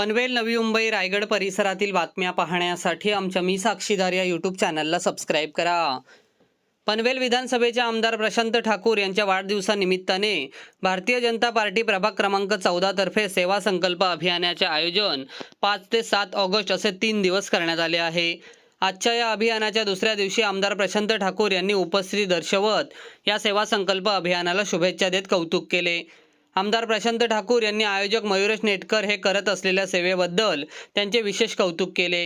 पनवेल, नवी मुंबई, रायगड परिसरातील बातम्या पाहण्यासाठी आमच्या मी साक्षीदार या यूट्यूब चॅनलला सबस्क्राईब करा। पनवेल विधानसभेचे आमदार प्रशांत ठाकूर यांच्या वाढदिवसानिमित्ताने भारतीय जनता पार्टी प्रभाग क्रमांक 14 तर्फे सेवा संकल्प अभियानाचे आयोजन 5 ते 7 ऑगस्ट असे 3 दिवस करण्यात आले आहे। आजच्या या अभियानाच्या दुसऱ्या दिवशी आमदार प्रशांत ठाकूर यांनी उपस्थिती दर्शवत या सेवा संकल्प अभियानाला शुभेच्छा देत कौतुक केले। आमदार प्रशांत ठाकूर यांनी आयोजक मयुरेश नेटकर हे करत असलेल्या सेवेबद्दल त्यांचे विशेष कौतुक केले।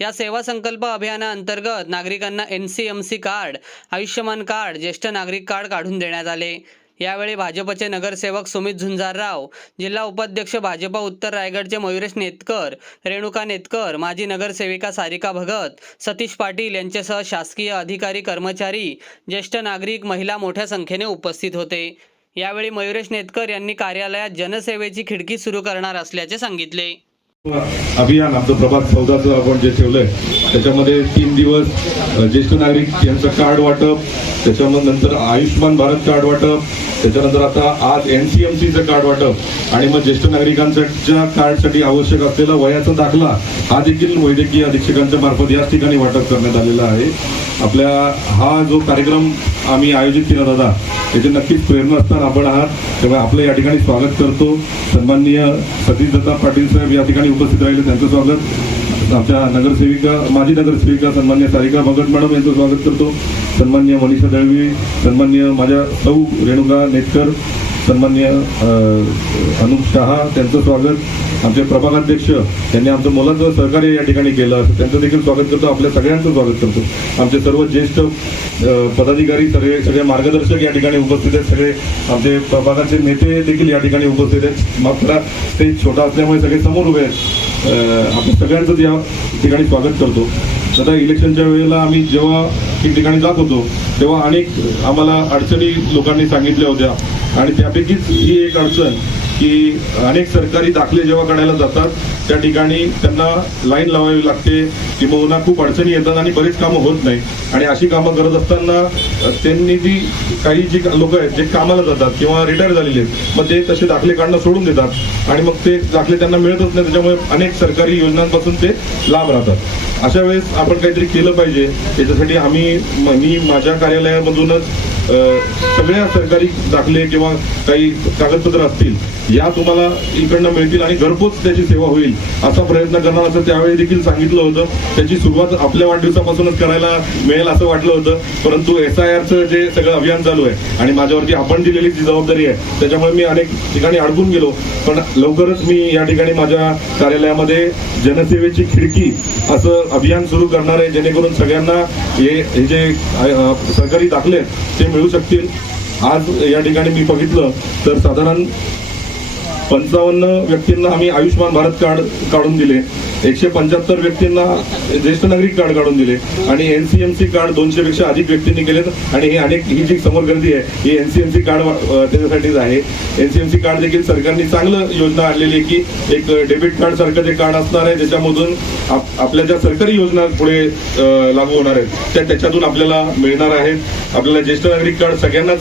या सेवा संकल्प अभियानाअंतर्गत नागरिकांना NCMC कार्ड, आयुष्यमान कार्ड, ज्येष्ठ नागरिक कार्ड काढून देण्यात आले। यावेळी भाजपचे नगरसेवक सुमित झुंजारराव, जिल्हा उपाध्यक्ष भाजप उत्तर रायगडचे मयुरेश नेटकर, रेणुका नेटकर, माजी नगरसेविका सारिका भगत, सतीश पाटील यांच्यासह शासकीय अधिकारी, कर्मचारी, ज्येष्ठ नागरिक, महिला मोठ्या संख्येने उपस्थित होते। यावेळी मयुरेश नेटकर यांनी कार्यालयात जनसेवेची खिडकी सुरू करणार असल्याचे सांगितले। अभियान आपलं प्रभाग 14चं आपण जे ठेवलंय त्याच्यामध्ये 3 दिवस ज्येष्ठ नागरिक यांचं कार्ड वाटप, त्याच्यामध्ये नंतर आयुष्यमान भारत कार्ड वाटप, त्याच्यानंतर आता आज NCMCचं कार्ड वाटप आणि मग ज्येष्ठ नागरिकांच्या कार्डसाठी आवश्यक असलेला वयाचा दाखला हा देखील वैद्यकीय अधीक्षकांच्या मार्फत याच ठिकाणी वाटप करण्यात आलेला आहे। आपल्या हा जो कार्यक्रम आम्ही आयोजित केला दादा त्याचे नक्कीच प्रेरणास्थान आपण आहात, तेव्हा आपलं या ठिकाणी स्वागत करतो। सन्माननीय सतीश दत्ता पाटील साहेब या ठिकाणी उपस्थित राहिले, त्यांचं स्वागत। आमच्या नगरसेविका, माजी नगरसेविका सन्मान्य सारिका भगत मॅडम यांचं स्वागत करतो। सन्मान्य मनीषा दळवी, सन्मान्य माझ्या सौ रेणुका नेटकर, सन्मान्य अनुप शहा त्यांचं स्वागत। आमचे प्रभागाध्यक्ष यांनी आमचं मोलाचं सहकार्य या ठिकाणी केलं, त्यांचं देखील स्वागत करतो। आपल्या सगळ्यांचं स्वागत करतो। आमचे सर्व ज्येष्ठ पदाधिकारी, सगळे मार्गदर्शक या ठिकाणी उपस्थित आहेत, सगळे आमचे प्रभागाचे नेते देखील या ठिकाणी उपस्थित आहेत। मात्र ते छोटा असल्यामुळे सगळे समोर उभे आहेत। आपण सगळ्यांचंच या ठिकाणी स्वागत करतो। आता इलेक्शनच्या वेळेला आम्ही जेव्हा ठिकठिकाणी जात होतो तेव्हा अनेक आम्हाला अडचणी लोकांनी सांगितल्या होत्या आणि त्यापैकीच ही एक अडचण की अनेक सरकारी दाखले जेव्हा काढायला जातात त्या ठिकाणी त्यांना लाईन लावावी लागते, किंवा खूप अडचणी येतात आणि बरेच कामं होत नाही। आणि अशी कामं करत असताना त्यांनी काही जी लोक आहेत जे कामाला जातात किंवा रिटायर झालेले आहेत, मग ते तसे दाखले काढणं सोडून देतात आणि मग ते दाखले त्यांना मिळतच नाही, त्याच्यामुळे अनेक सरकारी योजनांपासून ते लांब राहतात। अशा वेळेस आपण काहीतरी केलं पाहिजे। त्याच्यासाठी मी माझ्या कार्यालयामधूनच सगळ्या सरकारी दाखले किंवा काही कागदपत्र असतील या तुम्हाला इकडनं मिळतील आणि घरपोच त्याची सेवा होईल असा प्रयत्न करणार असं त्यावेळी देखील सांगितलं होतं। त्याची सुरुवात आपल्या वाढदिवसापासूनच करायला मिळेल असं वाटलं होतं, परंतु SIRचं जे सगळं अभियान चालू आहे आणि माझ्यावरती आपण दिलेली जी जबाबदारी आहे त्याच्यामुळे मी अनेक ठिकाणी अडकून गेलो। पण लवकरच मी या ठिकाणी माझ्या कार्यालयामध्ये जनसेवेची खिडकी असं अभियान सुरू करणार आहे, जेणेकरून सगळ्यांना हे जे सरकारी दाखले ते मिळू शकतील। आज या ठिकाणी मी बघितलं तर साधारण 55 व्यक्तींना आम्ही आयुष्यमान भारत कार्ड काढून दिले, 175 व्यक्तींना ज्येष्ठ नागरिक कार्ड काढून दिले आणि NCMC कार्ड 200 पेक्षा अधिक व्यक्तींनी केलेत। आणि ही जी समोर गर्दी आहे ही NCMC कार्ड त्याच्यासाठीच आहे। NCMC कार्ड देखील सरकारने चांगलं योजना आणलेली आहे की एक डेबिट कार्ड सारखं जे कार्ड असणार आहे ज्याच्यामधून आपल्या ज्या सरकारी योजना पुढे लागू होणार आहेत त्याच्यातून आपल्याला मिळणार आहेत। आपल्याला ज्येष्ठ नागरिक कार्ड सगळ्यांनाच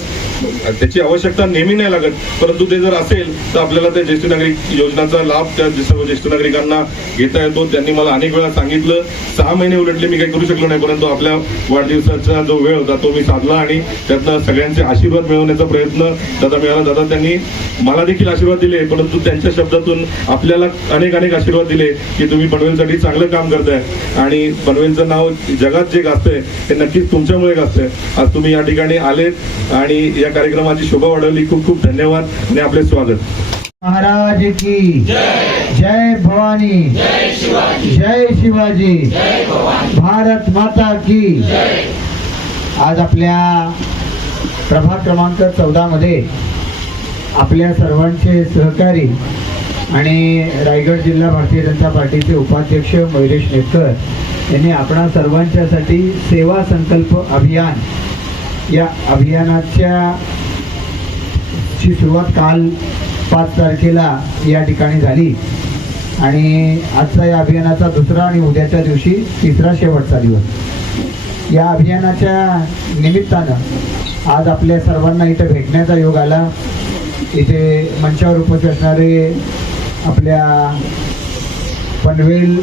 त्याची आवश्यकता नेहमी नाही लागत, परंतु ते जर असेल तर आपल्याला त्या ज्येष्ठ नागरिक योजनाचा लाभ त्या सर्व ज्येष्ठ नागरिकांना घेता येतो। त्यांनी मला अनेक वेळा सांगितलं, 6 महिने उलटले मी काही करू शकलो नाही, परंतु आपल्या वाढदिवसाचा जो वेळ होता तो मी साधला आणि त्यातनं सगळ्यांचे आशीर्वाद मिळवण्याचा प्रयत्न दादा मिळाला। दादा त्यांनी मला देखील आशीर्वाद दिले, परंतु त्यांच्या शब्दातून आपल्याला अनेक आशीर्वाद दिले की तुम्ही पनवेलसाठी चांगलं काम करताय आणि पनवेलचं नाव जगात जे गाजतंय ते नक्कीच तुमच्यामुळे गाजतंय। आज तुम्ही या ठिकाणी आलेत आणि या कार्यक्रमाची शोभा वाढवली। खूप खूप धन्यवाद आणि आपले स्वागत। महाराज की जय भवानी, जय शिवाजी, भारत माता की। आज आपल्या प्रभाग क्रमांक 14 मध्ये आपल्या सर्वांचे सहकारी आणि रायगड जिल्हा भारतीय जनता पार्टीचे उपाध्यक्ष मयुरेश नेटकर यांनी आपणा सर्वांच्यासाठी सेवा संकल्प अभियान या अभियानाच्या ची सुरुवात काल 5 तारखेला या ठिकाणी झाली आणि आजचा या अभियानाचा दुसरा आणि उद्याच्या दिवशी तिसरा शेवटचा दिवस। या अभियानाच्या निमित्तानं आज आपल्या सर्वांना इथे भेटण्याचा योग आला। इथे मंचावर उपस्थित असणारे आपल्या पनवेल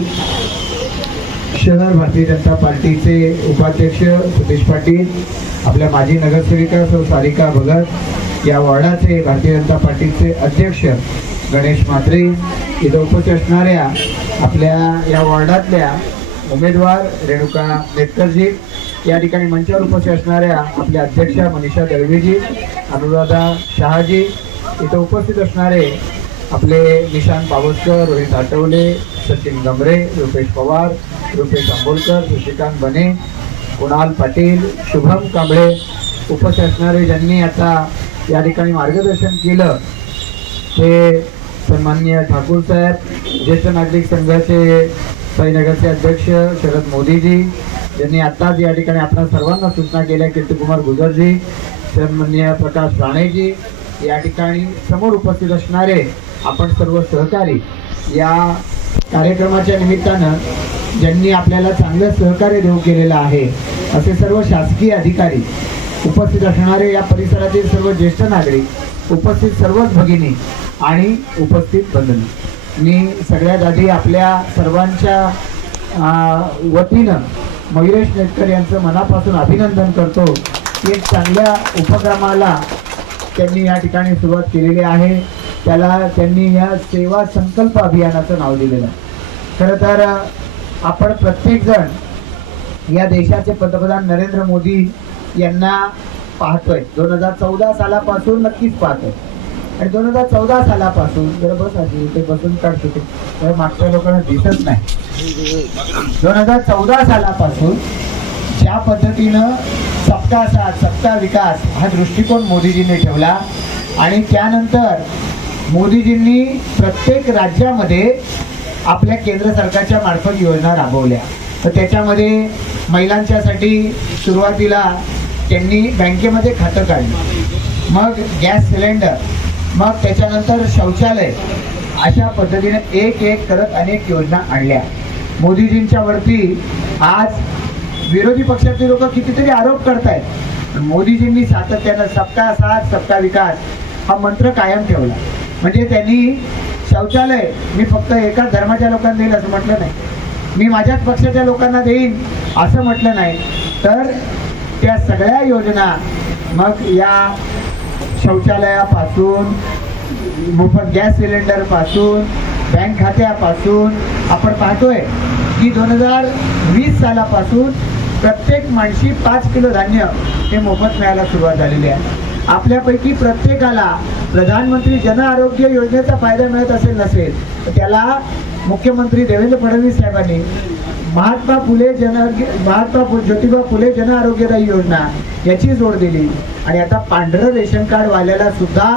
शहर भारतीय जनता पार्टीचे उपाध्यक्ष सतीश पाटील, आपल्या माजी नगरसेविका सौ सारिका भगत, या वॉर्डाचे भारतीय जनता पार्टीचे अध्यक्ष गणेश म्हात्रे, इथं उपस्थित असणाऱ्या आपल्या या वॉर्डातल्या उमेदवार रेणुका नेतकरजी, या ठिकाणी मंचावर उपस्थित असणाऱ्या आपल्या अध्यक्षा मनीषा दळवीजी, अनुराधा शहाजी, इथं उपस्थित असणारे आपले निशांत पावसकर, रोहित आठवले, सचिन गमरे, रुपेश पवार, रुपेश आंबोलकर, शशिकांत बने, कुणाल पाटील, शुभम कांबळे, उपस्थित असणारे ज्यांनी आता या ठिकाणी मार्गदर्शन केलं ते सन्माननीय ठाकूर साहेब, ज्येष्ठ नागरिक संघाचे साईनगरचे अध्यक्ष शरद मोदीजी, ज्यांनी आत्ताच या ठिकाणी आपल्या सर्वांना सूचना केल्या, कीर्तिकुमार गुजरजी, सन्माननीय प्रकाश राणेजी, या ठिकाणी समोर उपस्थित असणारे आपण सर्व सहकारी, या कार्यक्रमाच्या निमित्तानं ज्यांनी आपल्याला चांगलं सहकार्य देऊ केलेलं आहे असे सर्व शासकीय अधिकारी, उपस्थित असणारे या परिसरातील सर्व ज्येष्ठ नागरिक, उपस्थित सर्वच भगिनी आणि उपस्थित बंधू, मी सगळ्यात आधी आपल्या सर्वांच्या वतीनं मयुरेश नेतकर यांचं मनापासून अभिनंदन करतो की एक चांगल्या उपक्रमाला त्यांनी या ठिकाणी सुरुवात केलेली आहे. त्याला त्यांनी या सेवा संकल्प अभियानाचं नाव दिलेलं आहे. खरं तर आपण प्रत्येकजण या देशाचे पंतप्रधान नरेंद्र मोदी यांना पाहतोय. 2014 सालापासून नक्कीच पाहतोय आणि 2014 सालापासून जरा बस आधी ते बसून काढतो ते तर मागच्या लोकांना दिसत नाही. 2014 सालापासून ज्या पद्धतीनं सबका साथ सबका विकास हा दृष्टिकोन मोदीजींनी ठेवला आणि त्यानंतर मोदीजींनी प्रत्येक राज्यामध्ये आपल्या केंद्र सरकारच्या मार्फत योजना राबवल्या. तर त्याच्यामध्ये महिलांच्यासाठी सुरुवातीला त्यांनी बँकेमध्ये खातं काढलं, मग गॅस सिलेंडर, मग त्याच्यानंतर शौचालय, अशा पद्धतीने एक एक करत अनेक योजना आणल्या मोदीजींच्या वरती. आज विरोधी पक्षाचे लोक कितीतरी आरोप करतायत, मोदीजींनी सातत्यानं सबका साथ सबका विकास हा मंत्र कायम ठेवला. म्हणजे त्यांनी शौचालय मी फक्त एका धर्माच्या लोकांना देईल असं म्हटलं नाही, मी माझ्याच पक्षाच्या लोकांना देईन असं म्हटलं नाही, तर त्या सगळ्या योजना, मग या शौचालयापासून मोफत गॅस सिलेंडरपासून बँक खात्यापासून आपण पाहतोय की 2020 सालापासून प्रत्येक माणशी 5 किलो धान्य हे मोफत मिळायला सुरुवात झालेली आहे. आपल्यापैकी प्रत्येकाला प्रधानमंत्री जन आरोग्य योजनेचा फायदा मिळत असेल नसेल तर त्याला मुख्यमंत्री देवेंद्र फडणवीस साहेबांनी महात्मा ज्योतिबा फुले जन आरोग्यदायी योजना याची जोड दिली आणि आता पांढरं रेशन कार्ड वाल्याला सुद्धा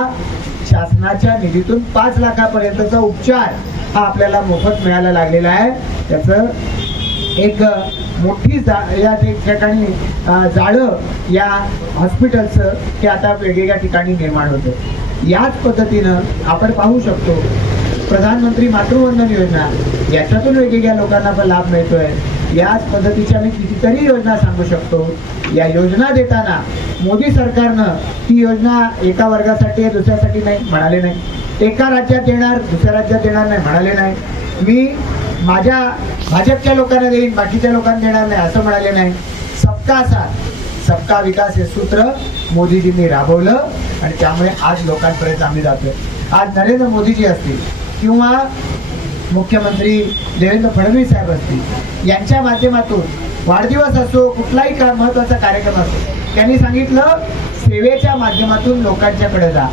शासनाच्या निधीतून 5 लाखापर्यंतचा उपचार हा आपल्याला मोफत मिळायला लागलेला आहे. त्याचं एक मोठी या ठिकाणी जाळं या हॉस्पिटलचं हे आता वेगवेगळ्या ठिकाणी निर्माण होतं. याच पद्धतीनं आपण पाहू शकतो प्रधानमंत्री मातृवंदन योजना, याच्यातून वेगवेगळ्या लोकांना पण लाभ मिळतोय. याच पद्धतीच्या मी कितीतरी योजना सांगू शकतो. या योजना देताना मोदी सरकारनं ही योजना एका वर्गासाठी आहे दुसऱ्यासाठी नाही म्हणाले नाही, एका राज्यात देणार दुसऱ्या राज्यात देणार नाही म्हणाले नाही, मी माझ्या भाजपच्या लोकांना देईन बाकीच्या लोकांना देणार नाही असं म्हणाले नाही. सबका साथ सबका विकास हे सूत्र मोदीजींनी राबवलं आणि त्यामुळे आज लोकांपर्यंत आम्ही जातोय. आज नरेंद्र मोदीजी असतील किंवा मुख्यमंत्री देवेंद्र फडणवीस साहेब असतील, यांच्या माध्यमातून वाढदिवस असो कुठलाही महत्त्वाचा कार्यक्रम असो, त्यांनी सांगितलं सेवेच्या माध्यमातून लोकांच्याकडे जा.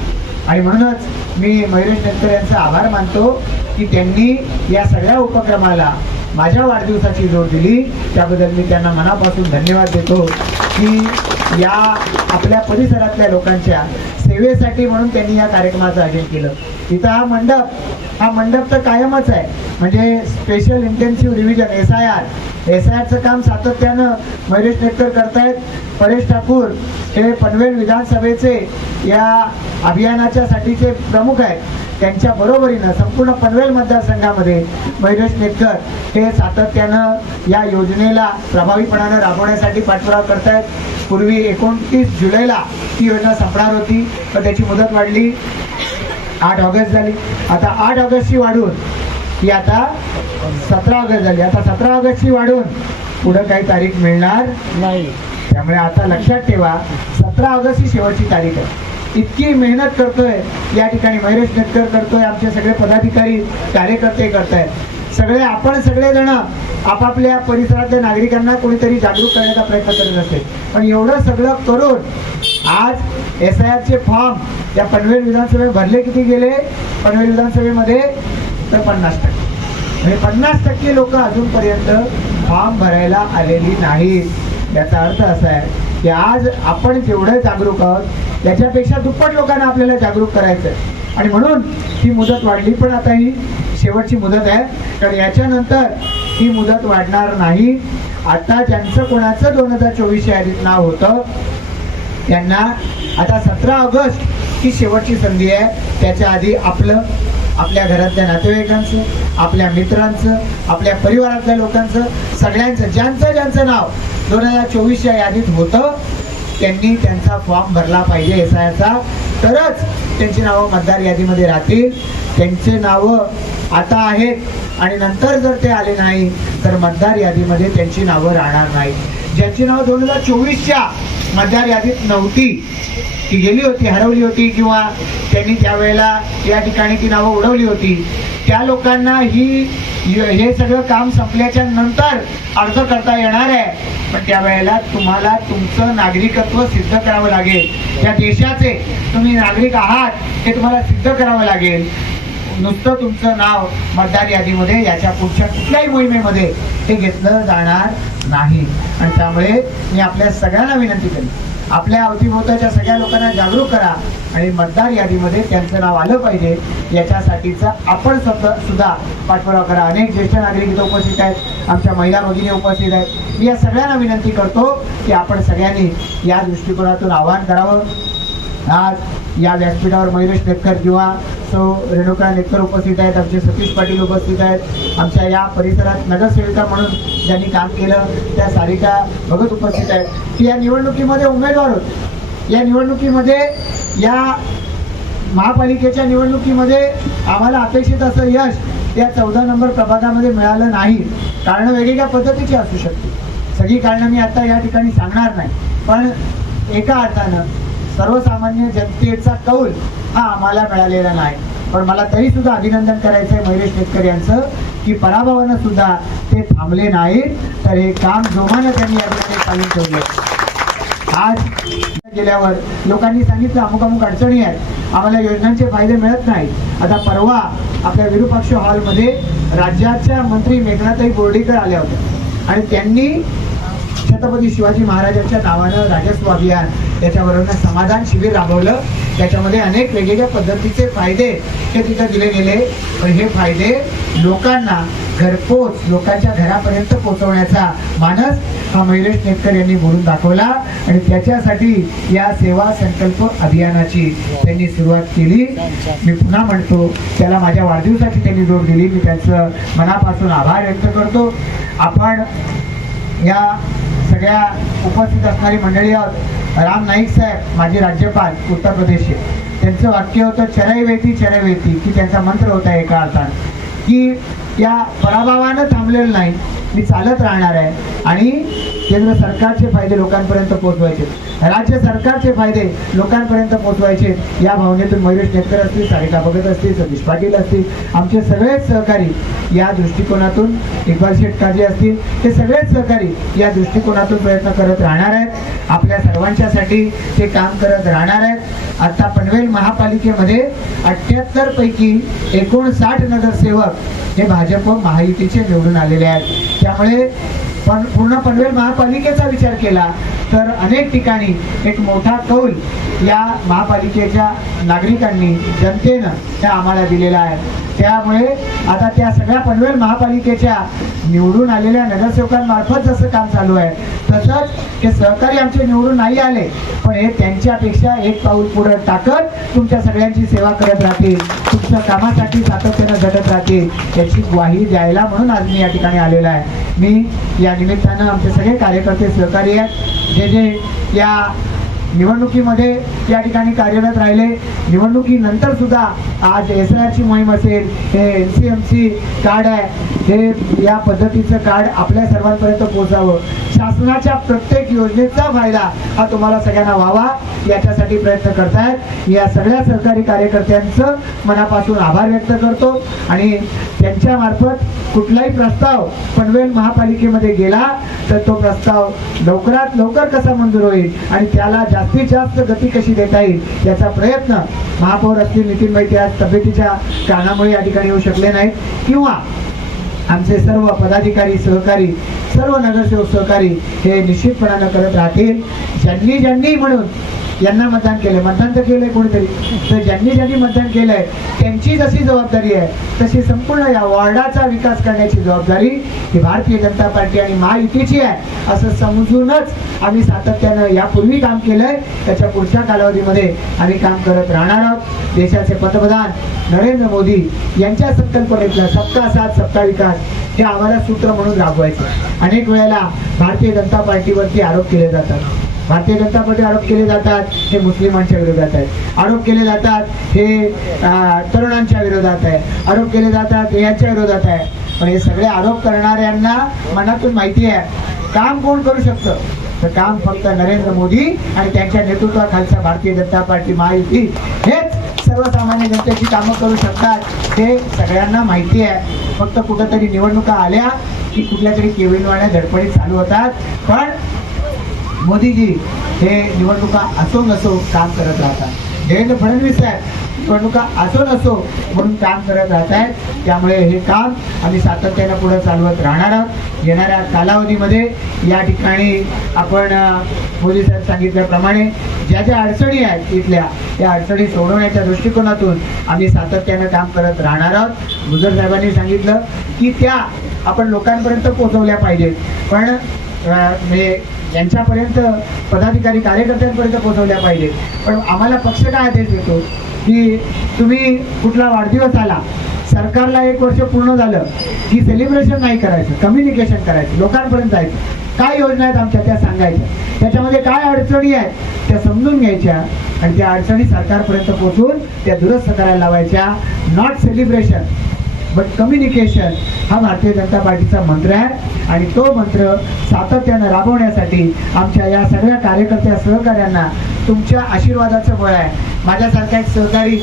आणि म्हणूनच मी मयुरेश नेतकर यांचा आभार मानतो की त्यांनी या सगळ्या उपक्रमाला माझ्या वाढदिवसाची जोड दिली. त्याबद्दल मी त्यांना मनापासून धन्यवाद देतो की या आपल्या परिसरातल्या लोकांच्या सेवेसाठी म्हणून त्यांनी या कार्यक्रमाचं आयोजन केलं. इथं हा मंडप तर कायमच आहे, म्हणजे स्पेशल इंटेन्सिव्ह रिव्हिजन SIRचं काम सातत्यानं मयुरेश नेतकर करतायत. परेश ठाकूर हे पनवेल विधानसभेचे या अभियानाच्या साठीचे प्रमुख आहेत, त्यांच्या बरोबरीनं संपूर्ण पनवेल मतदारसंघामध्ये मयुरेश नेतकर हे सातत्यानं या योजनेला प्रभावीपणानं राबवण्यासाठी पाठपुरावा करतायत. पूर्वी 29 जुलैला ती योजना संपणार होती, पण त्याची मुदत वाढली, 8 ऑगस्ट झाली. आता 8 ऑगस्टची वाढून ही आता 17 ऑगस्ट झाली. आता 17 ऑगस्टची वाढून पुढं काही तारीख मिळणार नाही. त्यामुळे आता लक्षात ठेवा 17 ऑगस्ट ही शेवटची तारीख आहे. इतकी मेहनत करतोय या ठिकाणी महेश नेटकर करतोय, आमचे सगळे पदाधिकारी कार्यकर्ते करतायत. आपण सगळेजण आपापल्या परिसरातल्या नागरिकांना कोणीतरी जागरूक करण्याचा प्रयत्न करत असते. पण एवढं सगळं करून आज SIRचे फॉर्म या पनवेल विधानसभेत भरले किती गेले? पनवेल विधानसभेमध्ये तर 50%. म्हणजे 50% लोक अजूनपर्यंत फॉर्म भरायला आलेली नाहीत. याचा अर्थ असा आहे की आज आपण जेवढं जागरूक आहोत त्याच्यापेक्षा दुप्पट लोकांना आपल्याला जागरूक करायचं आहे. आणि म्हणून ही मुदत वाढली. पण आता ही शेवटची मुदत आहे, कारण याच्यानंतर ही मुदत वाढणार नाही. आता ज्यांचं कोणाचं 2024 यादीत नाव होतं त्यांना आता 17 ऑगस्ट ही शेवटची संधी आहे. त्याच्या आधी आपल्या घरातल्या नातेवाईकांचं, आपल्या मित्रांचं, आपल्या परिवारातल्या लोकांचं, सगळ्यांचं ज्यांचं नाव 2024च्या यादीत होतं त्यांनी त्यांचा फॉर्म भरला पाहिजे SIRचा. तरच त्यांची नावं मतदार यादीमध्ये राहतील. त्यांचे नावं आता आहेत आणि नंतर जर ते आले नाही तर मतदार यादीमध्ये त्यांची नावं राहणार नाही. ज्यांची नावं 2024च्या मतदार यादीत नव्हती, ती गेली होती, हरवली होती, किंवा त्यांनी त्यावेळेला या ठिकाणी ती नावं उडवली होती, त्या लोकांना हे सगळं काम संपल्याच्या नंतर अर्ज करता येणार आहे. पण त्यावेळेला तुम्हाला तुमचं नागरिकत्व सिद्ध करावं लागेल. त्या देशाचे तुम्ही नागरिक आहात हे तुम्हाला सिद्ध करावं लागेल. नुसतं तुमचं नाव मतदार यादीमध्ये याच्या पुढच्या कुठल्याही मोहिमेमध्ये हे घेतलं जाणार नाही. आणि त्यामुळे मी आपल्या सगळ्यांना विनंती करेन, आपल्या अवतीभोवताच्या सगळ्या लोकांना जागरूक करा आणि मतदार यादीमध्ये त्यांचं नाव आलं पाहिजे याच्यासाठीचा आपण सुद्धा पाठपुरावा करा. अनेक ज्येष्ठ नागरिक इथं उपस्थित आहेत, आमच्या महिला भगिनी उपस्थित आहेत. मी या सगळ्यांना विनंती करतो की आपण सगळ्यांनी या दृष्टिकोनातून आवाहन करावं. आज या व्यासपीठावर महेश नेटकर किंवा सौ रेणुका नेटकर उपस्थित आहेत, आमचे सतीश पाटील उपस्थित आहेत, आमच्या या परिसरात नगरसेविका म्हणून ज्यांनी काम केलं त्या सारिका भगत उपस्थित आहेत, की या निवडणुकीमध्ये उमेदवार होते. या निवडणुकीमध्ये, या महापालिकेच्या निवडणुकीमध्ये आम्हाला अपेक्षित असं यश या 14 नंबर प्रभागामध्ये मिळालं नाही. कारणं वेगवेगळ्या पद्धतीची असू शकते. सगळी कारणं मी आता या ठिकाणी सांगणार नाही. पण एका अर्थानं सर्वसामान्य जनतेचा कौल हा आम्हाला मिळालेला नाही. पण मला तरी सुद्धा अभिनंदन करायचं आहे महेश नेटकर यांचं, की पराभवानं सुद्धा ते थांबले नाहीत, तर हे काम जोमानं त्यांनी या ठिकाणी चालू ठेवले. आज गेल्यावर लोकांनी सांगितलं अमुक अडचणी आहेत, आम्हाला योजनांचे फायदे मिळत नाहीत. आता परवा आपल्या विरूपाक्ष हॉलमध्ये राज्याच्या मंत्री मेघनाताई बोर्डीकर आल्या होत्या आणि त्यांनी छत्रपती शिवाजी महाराजांच्या नावानं राजस्व अभियान त्याच्याबरोबर समाधान शिबिर राबवलं. त्याच्यामध्ये अनेक वेगवेगळ्या पद्धतीचे फायदे हे तिथं दिले गेले. पण हे फायदे लोकांना घरपोच, लोकांच्या घरापर्यंत पोहोचवण्याचा मानस हा महेश नेटकर यांनी बोलून दाखवला आणि त्याच्यासाठी या सेवा संकल्प अभियानाची त्यांनी सुरुवात केली. मी पुन्हा म्हणतो, त्याला माझ्या वाढदिवसाची त्यांनी जोड दिली. मी त्यांचं मनापासून आभार व्यक्त करतो. आपण या सगळ्या उपस्थित असणारी मंडळी आहोत. राम नाईक साहेब माजी राज्यपाल उत्तर प्रदेशचे, त्यांचं वाक्य होतं चरैवेती चरैवेती, की त्यांचा मंत्र होता एका अर्थानं, की या पराभवानं थांबलेलं नाही, मी चालत राहणार आहे आणि केंद्र सरकारचे फायदे लोकांपर्यंत पोहोचवायचे, राज्य सरकारचे फायदे लोकांपर्यंत पोहोचवायचे. या भावनेतून महेश नेटकर असतील, सारिका भगत असतील, सतीश पाटील असतील, आमचे सगळेच सहकारी या दृष्टिकोनातून, इक्बाल शेठ काजी असतील, हे सगळेच सहकारी या दृष्टिकोनातून प्रयत्न करत राहणार आहेत. आपल्या सर्वांच्यासाठी ते काम करत राहणार आहेत. आता पनवेल महापालिकेमध्ये 78 पैकी 59 नगरसेवक हे भाजप महायुतीचे निवडून आलेले आहेत. त्यामुळे पूर्ण पनवेल महापालिकेचा विचार केला तर अनेक ठिकाणी एक मोठा कौल या महापालिकेच्या नागरिकांनी, जनतेनं त्या आम्हाला दिलेला आहे. त्यामुळे आता त्या सगळ्या पनवेल महापालिकेच्या निवडून आलेल्या नगरसेवकांमार्फत जसं काम चालू आहे, तसंच हे सहकारी आमचे निवडून नाही आले, पण हे त्यांच्यापेक्षा एक पाऊल पुढे टाकत तुमच्या सगळ्यांची सेवा करत राहतील, तुमच्या कामासाठी सातत्यानं झटत राहतील, याची ग्वाही द्यायला म्हणून आज मी या ठिकाणी आलेला आहे. मी या निमित्तानं आमचे सगळे कार्यकर्ते सहकारी आहेत, जे या निवडणुकीमध्ये या ठिकाणी कार्यरत राहिले. निवडणुकीनंतर सुद्धा आज SIRची मोहीम असेल, हे NCMC कार्ड आहे, हे या पद्धतीचं कार्ड आपल्या सर्वांपर्यंत पोहोचावं, शासनाच्या प्रत्येक योजनेचा फायदा हा तुम्हाला सगळ्यांना व्हावा याच्यासाठी प्रयत्न करतायत. या सगळ्या सहकारी कार्यकर्त्यांचं मनापासून आभार व्यक्त करतो आणि त्यांच्या मार्फत कुठलाही प्रस्ताव पनवेल महापालिकेमध्ये गेला तर तो प्रस्ताव लवकरात लवकर कसा मंजूर होईल आणि त्याला जास्तीत जास्त गती कशी देता येईल याचा प्रयत्न महापौर असतील नितीनभाई ते आज तब्येतीच्या कारणामुळे या ठिकाणी येऊ शकले नाहीत, किंवा आमचे सर्व पदाधिकारी सहकारी सर्व नगरसेवक सहकारी हे निश्चितपणानं करत राहतील. ज्यांनी म्हणून यांना मतदान केलंय, मतदान तर केलंय कोणीतरी, तर ज्यांनी मतदान केलंय त्यांची जशी जबाबदारी आहे तशी संपूर्ण या वॉर्डाचा विकास करण्याची जबाबदारी ही भारतीय जनता पार्टी आणि महायुतीची आहे असं समजूनच आम्ही सातत्यानं यापूर्वी काम केलंय, त्याच्या पुढच्या कालावधीमध्ये आम्ही काम करत राहणार आहोत. देशाचे पंतप्रधान नरेंद्र मोदी यांच्या संकल्पनेतलं सबका साथ सबका विकास हे आम्हाला सूत्र म्हणून राबवायचं. अनेक वेळेला भारतीय जनता पार्टीवरती आरोप केले जातात, भारतीय जनता पार्टी आरोप केले जातात हे मुस्लिमांच्या विरोधात आहे, आरोप केले जातात हे तरुणांच्या विरोधात आहे, आरोप केले जातात हे याच्या विरोधात आहे. पण हे सगळे आरोप करणाऱ्यांना मनातून माहिती आहे काम कोण करू शकतं, तर काम फक्त नरेंद्र मोदी आणि त्यांच्या नेतृत्वाखालचा भारतीय जनता पार्टी महायुती हेच सर्वसामान्य जनतेची कामं करू शकतात हे सगळ्यांना माहिती आहे. फक्त कुठंतरी निवडणुका आल्या की कुठल्या तरी केविलवाण्या धडपडीत चालू होतात, पण मोदीजी हे निवडणुका असो नसो काम करत राहतात. देवेंद्र फडणवीस साहेब निवडणुका असो नसो म्हणून काम करत राहत आहेत. त्यामुळे हे काम आम्ही सातत्यानं पुढे चालवत राहणार आहोत. येणाऱ्या कालावधीमध्ये या ठिकाणी आपण मोदी साहेब सांगितल्याप्रमाणे ज्या ज्या अडचणी आहेत इथल्या त्या अडचणी सोडवण्याच्या दृष्टिकोनातून आम्ही सातत्यानं काम करत राहणार आहोत. गुजर साहेबांनी सांगितलं की त्या आपण लोकांपर्यंत पोहोचवल्या पाहिजेत, पण म्हणजे यांच्यापर्यंत पदाधिकारी कार्यकर्त्यांपर्यंत पोहोचवल्या पाहिजे. पण आम्हाला पक्ष काय आदेश देतो की तुम्ही कुठला वाढदिवस आला, सरकारला 1 वर्ष पूर्ण झालं की सेलिब्रेशन नाही करायचं, कम्युनिकेशन करायचं, लोकांपर्यंत जायचं, काय योजना आहेत आमच्या त्या सांगायच्या, त्याच्यामध्ये काय अडचणी आहेत त्या समजून घ्यायच्या आणि त्या अडचणी सरकारपर्यंत पोहोचून त्या दुरुस्त करायला लावायच्या. नॉट सेलिब्रेशन बट कम्युनिकेशन हा भारतीय जनता पार्टीचा मंत्र आहे आणि तो मंत्र सातत्यानं राबवण्यासाठी आमच्या या सगळ्या कार्यकर्त्या सहकाऱ्यांना तुमच्या आशीर्वादाचं बळ आहे. माझ्यासारखा एक सहकारी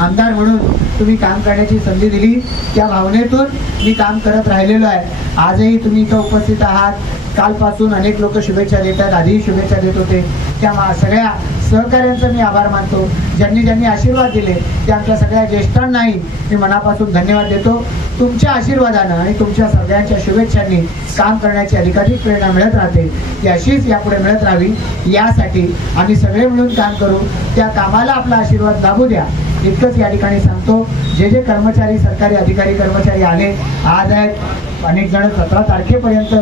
आमदार म्हणून तुम्ही काम करण्याची संधी दिली, त्या भावनेतून मी काम करत राहिलेलो आहे. आजही तुम्ही इथं उपस्थित आहात. कालपासून अनेक लोक शुभेच्छा देतात, आधीही शुभेच्छा देत होते. त्या सगळ्या सहकाऱ्यांचा मी आभार मानतो. ज्यांनी आशीर्वाद दिले त्या आमच्या सगळ्या ज्येष्ठांनाही मी मनापासून धन्यवाद देतो. तुमच्या आशीर्वादानं आणि तुमच्या सगळ्यांच्या शुभेच्छांनी काम करण्याची अधिकाधिक प्रेरणा मिळत राहते. ती अशीच यापुढे मिळत राहावी यासाठी आम्ही सगळे मिळून काम करू. त्या कामाला आपला आशीर्वाद लाभू द्या इतकंच या ठिकाणी सांगतो. जे कर्मचारी सरकारी अधिकारी कर्मचारी आले आज आहेत, अनेक जण 17 तारखेपर्यंत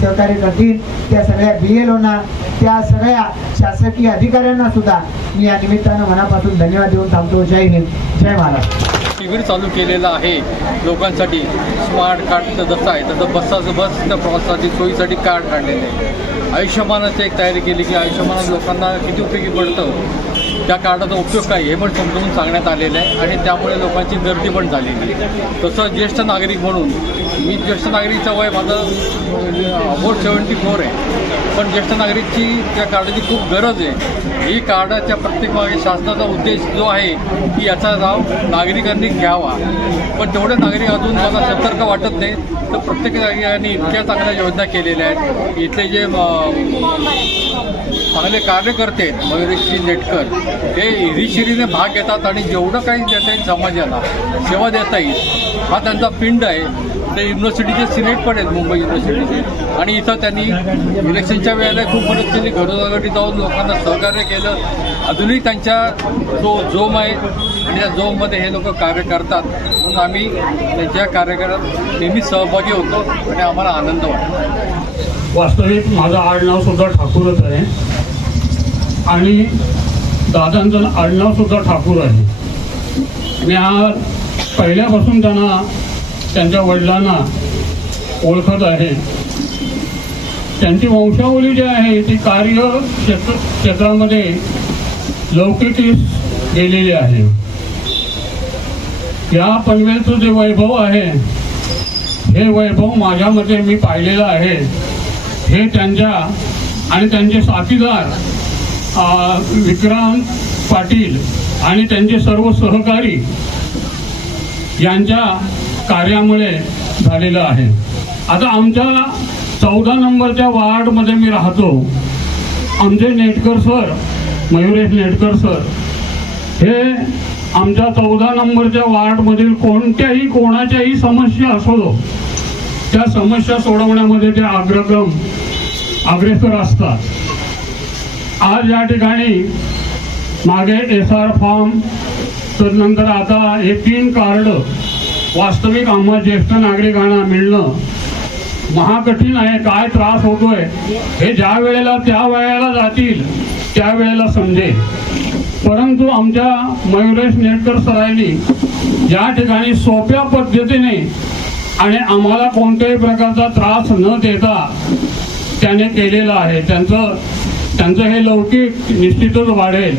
सहकार्य करतील, त्या सगळ्या BLOना त्या सगळ्या शासकीय अधिकाऱ्यांना सुद्धा मी या निमित्तानं मनापासून धन्यवाद देऊन थांबतो. जय हिंद, जय महाराष्ट्र. शिबिर चालू केलेलं आहे लोकांसाठी. स्मार्ट कार्ड जसं आहे तसं बसच्या प्रवासासाठी सोयीसाठी कार्ड काढलेलं आहे. आयुष्यमानाची एक तयारी केली की आयुष्यमान लोकांना किती उपयोगी पडतं, त्या कार्डाचा उपयोग काय हे पण समजावून सांगण्यात आलेलं आहे आणि त्यामुळे लोकांची गर्दी पण झालेली आहे. तसं ज्येष्ठ नागरिक म्हणून मी ज्येष्ठ नागरिकचं वय माझं अबाउट 74 आहे, पण ज्येष्ठ नागरिकची त्या कार्डाची खूप गरज आहे. ही कार्डाच्या प्रत्येक मागे शासनाचा उद्देश जो आहे की याचा लाभ नागरिकांनी घ्यावा, पण तेवढे नागरिक अजून मला सतर्क वाटत नाही. तर प्रत्येक नागरिकांनी इतक्या चांगल्या योजना केलेल्या आहेत. इथले जे चांगले कार्यकर्ते आहेत मयुरेश नेटकर हे हिरीशिरीने भाग घेतात आणि जेवढं काही देता येईल समाजाला सेवा देता येईल हा त्यांचा पिंड आहे. ते युनिव्हर्सिटीचे सिनेट पण आहेत मुंबई युनिव्हर्सिटीचे आणि इथं त्यांनी इलेक्शनच्या वेळेला खूप मदत केली, घरोघरी जाऊन लोकांना सहकार्य केलं. अजूनही त्यांच्या जो जोम आहे आणि त्या जोममध्ये हे लोक कार्य करतात म्हणून आम्ही त्यांच्या कार्यक्रमात नेहमी सहभागी होतो आणि आम्हाला आनंद वाटतो. वास्तविक माझं आडनावसुद्धा ठाकूरच आहे आणि दादांचं आडनावसुद्धा ठाकूर आहे. मी आज पहिल्यापासून त्यांच्या वडिलांना ओळखत आहे. त्यांची वंशावली जी आहे ती क्षेत्रामध्ये लौकिकीस गेलेली आहे. या पनवेलचं जे वैभव आहे हे वैभव माझ्या मते मी पाहिलेलं आहे. हे त्यांच्या आणि त्यांचे साथीदार विक्रांत पाटील आणि त्यांचे सर्व सहकारी यांच्या कार्यामुळे झालेलं आहे. आता आमच्या 14 नंबरच्या वार्डमध्ये मी राहतो. आमचे नेटकर सर, मयुरेश नेटकर सर, हे आमच्या 14 नंबरच्या वार्डमधील कोणाच्याही समस्या असो त्या समस्या सोडवण्यामध्ये ते अग्रेसर असतात. आज या ठिकाणी मागे SR फॉर्म, तदनंतर आता हे 3 कार्ड वास्तविक आम्हा ज्येष्ठ नागरिकांना मिळणं महाकठीण आहे. काय त्रास होतोय हे ज्या वेळेला जातील त्यावेळेला समजेल. परंतु आमच्या मयुरेश नेटकर सरांनी या ठिकाणी सोप्या पद्धतीने आणि आम्हाला कोणत्याही प्रकारचा त्रास न देता त्याने केलेलं आहे. त्यांचं हे लौकिक निश्चितच वाढेल.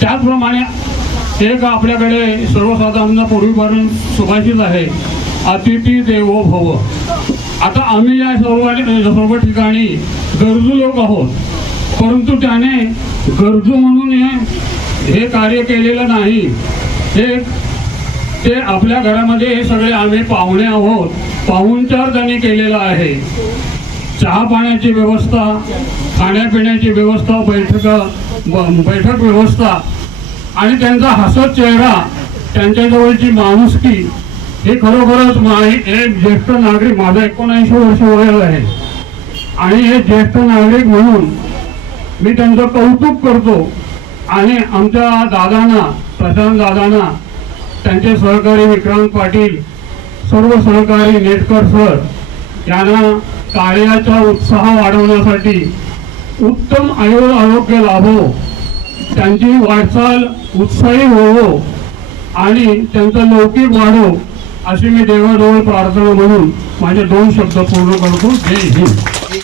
त्याचप्रमाणे एक आपल्याकडे सर्वसाधारण पूर्वीपासून सुभाषित आहे, अतिथी देवो भव. आता आम्ही या सर्व ठिकाणी गरजू लोक आहोत, परंतु त्याने गरजू म्हणून हे कार्य केलेलं नाही. ते आपल्या घरामध्ये हे सगळे आम्ही पाहुणे आहोत, पाहुणचार त्यांनी केलेला आहे. चहा पाण्याची व्यवस्था, खाण्यापिण्याची व्यवस्था, बैठक व्यवस्था आणि त्यांचा हसत चेहरा, त्यांच्याजवळची माणुसकी, हे खरोखरच एक ज्येष्ठ नागरिक, माझं 79 वर्ष वय आहे आणि हे ज्येष्ठ नागरिक म्हणून मी त्यांचं कौतुक करतो. आणि आमच्या दादांना, प्रशांत दादांना, त्यांचे सहकारी विक्रांत पाटील, सर्व सहकारी नेटकर सर यांना कार्याचा उत्साह वाढवण्यासाठी उत्तम आरोग्य लाभो, त्यांची वाटचाल उत्साही होवो आणि त्यांचं लौकिक वाढो अशी मी देवाजवळ प्रार्थना म्हणून माझे 2 शब्द पूर्ण करतो. जय हिंद.